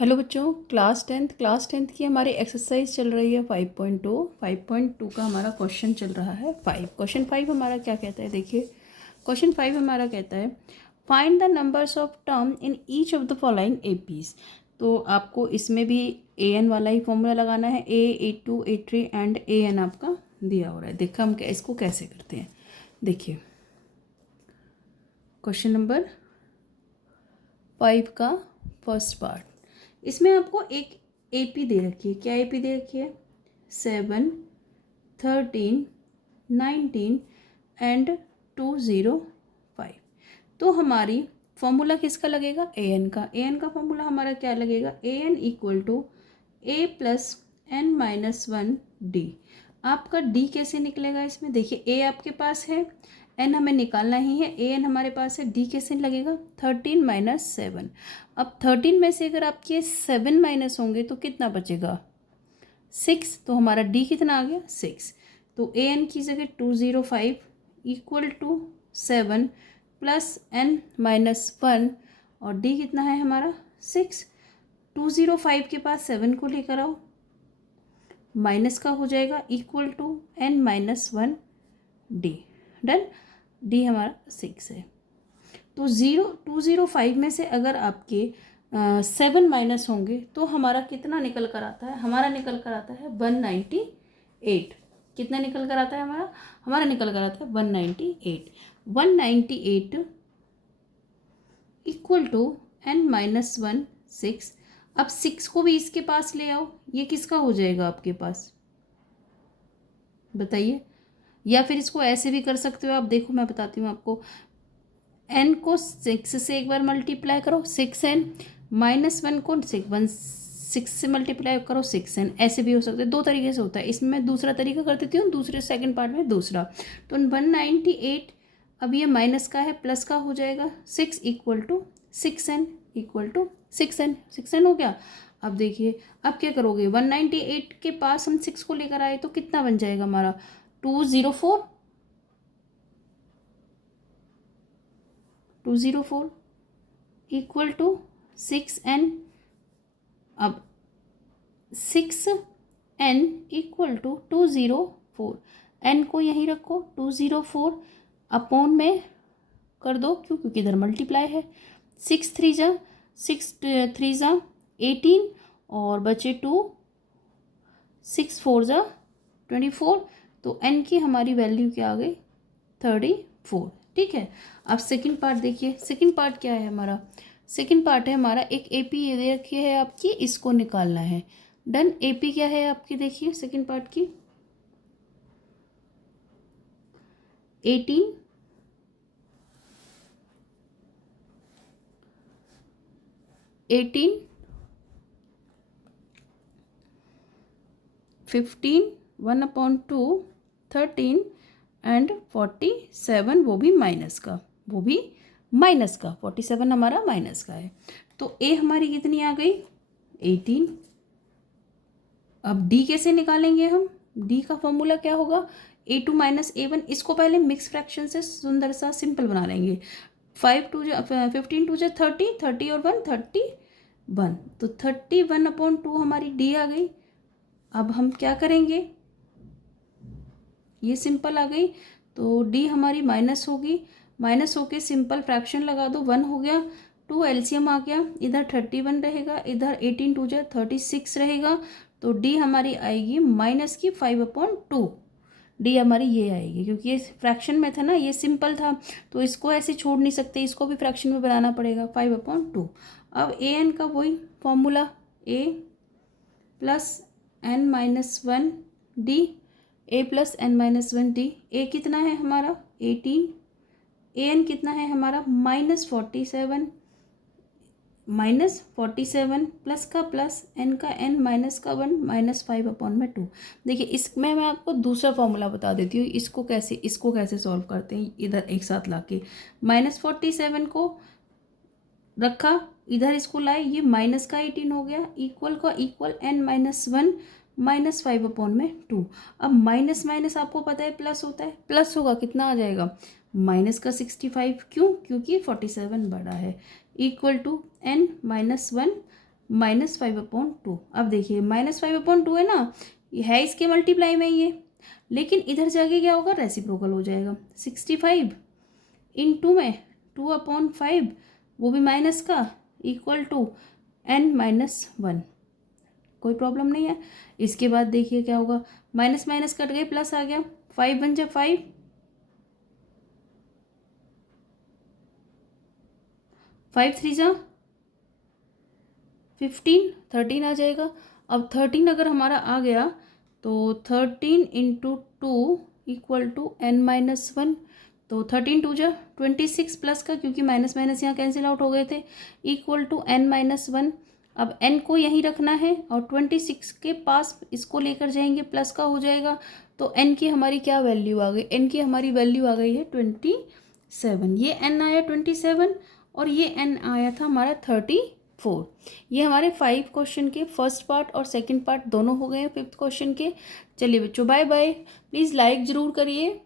Hello बच्चों, class tenth की हमारी एक्सरसाइज चल रही है 5.2 का हमारा क्वेश्चन चल रहा है 5। क्वेश्चन 5 हमारा क्या कहता है, देखिए क्वेश्चन 5 हमारा कहता है find the numbers of term in each of the following APs. तो आपको इसमें भी ए एन वाला ही फॉर्मूला लगाना है। A2 A3 and A N आपका दिया हो रहा है। देखा हम इसको कैसे करते हैं, देखिए क्वेश्चन नंबर 5 का फर्स्ट पार्ट। इसमें आपको एक एपी दे रखी है। क्या एपी दे रखी है? 7, 13, 19 एंड 205। तो हमारी फॉर्मूला किसका लगेगा? ए एन का। ए एन का फॉर्मूला हमारा क्या लगेगा? A N equal to A plus N minus one D. आपका डी कैसे निकलेगा इसमें? देखिए ए आपके पास है, एन हमें निकालना ही है, ए एन हमारे पास है, डी कैसे लगेगा? 13 माइनस 7। अब 13 में से अगर आपके 7 माइनस होंगे तो कितना बचेगा? 6। तो हमारा डी कितना आ गया? 6। तो ए एन की जगह 205 equal to 7 plus N minus 1 और डी कितना है हमारा? 6। 205 के पास 7 को लेकर आओ, माइनस का हो जाएगा equal to N minus 1 D. Done. D हमारा 6 है। तो 205 में से अगर आपके 7 माइनस होंगे तो हमारा कितना निकल कर आता है? हमारा निकल कर आता है 198। कितना निकल कर आता है हमारा? हमारा निकल कर आता है 198। 198 इक्वल टू एन माइनस 1 6। अब 6 को भी इसके पास ले आओ, ये किसका हो जाएगा आपके पास? बताइए। या फिर इसको ऐसे भी कर सकते हो आप, देखो मैं बताती हूँ आपको। एन को 6 से एक बार मल्टीप्लाई करो, 6n माइनस 1 को 6 से मल्टीप्लाई करो 6n। ऐसे भी हो सकता है, दो तरीके से होता है। इसमें मैं दूसरा तरीका कर देती हूँ, दूसरे सेकंड पार्ट में दूसरा। तो 198 अब ये माइनस का है, प्लस का हो जाएगा 6 equal to 6n equal to 6n हो गया। अब देखिए अब क्या करोगे? 198 के पास हम 6 को लेकर आए तो कितना बन जाएगा हमारा? 204 इक्वल टू 6n। अब 6n इक्वल टू 204। n को यहीं रखो, 204 अपॉन में कर दो, क्योंकि इधर मल्टीप्लाई है। 6 3 जा 18 और बचे 2, 6 4 जा 24। तो n की हमारी वैल्यू क्या आ गई? 34। ठीक है। अब सेकंड पार्ट देखिए। सेकंड पार्ट क्या है हमारा? सेकंड पार्ट है हमारा एक एपी ये दे रखी है आपकी, इसको निकालना है। डन। एपी क्या है आपकी? देखिए सेकंड पार्ट की 18, 15, 1/2, 13 एंड 47, वो भी माइनस का, 47 हमारा माइनस का है। तो ए हमारी कितनी आ गई? 18। अब डी कैसे निकालेंगे हम? डी का फॉर्मूला क्या होगा? A2 minus A1। इसको पहले मिक्स फ्रैक्शन से सुंदर सा सिंपल बना लेंगे। 15 2 30, 30 और 1 31। तो 31/2 हमारी डी आ गई। अब हम क्या करेंगे? ये सिंपल आ गई तो डी हमारी माइनस होगी, माइनस होके सिंपल फ्रैक्शन लगा दो, 1 हो गया। 2 एलसीएम आ गया, इधर 31 रहेगा, इधर 18 2 36 रहेगा। तो डी हमारी आएगी माइनस की 5/2। डी हमारी ये आएगी, क्योंकि ये फ्रैक्शन में था ना, ये सिंपल था तो इसको ऐसे छोड़ नहीं सकते, इसको भी फ्रैक्शन में बनाना पड़ेगा, 5/2। अब ए एन का वही फॉर्मूला, ए प्लस एन माइनस 1 डी, ए प्लस एन माइनस 1 डी। ए कितना है हमारा? 18। ए एन कितना है हमारा? -47, -47 प्लस का प्लस, एन का एन माइनस का 1 -5/2। देखिए इसमें मैं आपको दूसरा फॉर्मूला बता देती हूँ, इसको कैसे सॉल्व करते हैं। इधर एक साथ लाके -47 को रखा, इधर इसको लाए, ये माइनस का 18 हो गया, इक्वल का इक्वल n माइनस 1 -5/2। अब माइनस माइनस आपको पता है प्लस होता है, प्लस होगा कितना आ जाएगा? माइनस का 65। क्यों? क्योंकि 47 बड़ा है, इक्वल टू n माइनस 1 -5/2। अब देखिए -5/2 है ना, ये है इसके मल्टीप्लाई में ये, लेकिन इधर जाके क्या होगा, रेसिप्रोकल हो जाएगा। 65 इन 2 में 2/5, वो भी माइनस का, इक्वल टू n-1। कोई प्रॉब्लम नहीं है। इसके बाद देखिए क्या होगा, माइनस माइनस कट गए, प्लस आ गया, 5 बन जाए 5, 5 3 जा 15, 13 आ जाएगा। अब 13 अगर हमारा आ गया तो 13 इंटू 2 इक्वल टू n-1, तो 13 2 जा 26 प्लस का, क्योंकि माइनस माइनस यहाँ कैंसिल आउट हो गए थे, इक्वल टू n-1। अब n को यहीं रखना है और 26 के पास इसको लेकर जाएंगे, प्लस का हो जाएगा। तो n की हमारी क्या वैल्यू आ गई, n की हमारी वैल्यू आ गई है 27। ये n आया 27 और ये n आया था हमारा 34। ये हमारे 5 क्वेश्चन के फर्स्ट पार्ट और सेकंड पार्ट दोनों हो गए हैं 5th क्वेश्चन के। चलिए बच्चों, बाय बाय। प्लीज़ लाइक ज़रूर करिए।